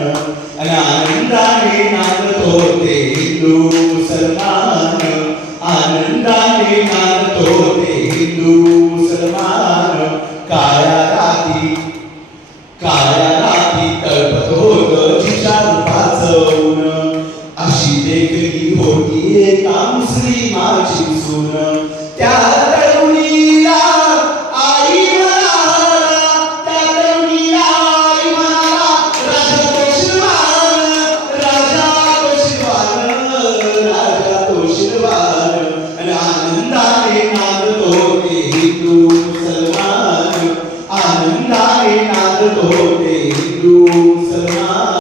आणि आनंदाने नांदतो ते हिंदू मुसलमान, आनंदाने नांदतो ते हिंदू मुसलमान. काळ्या राती तळपत होत जिच्या रूपाचं ऊन, अशी देखली होती एका मुस्लिमाची सून.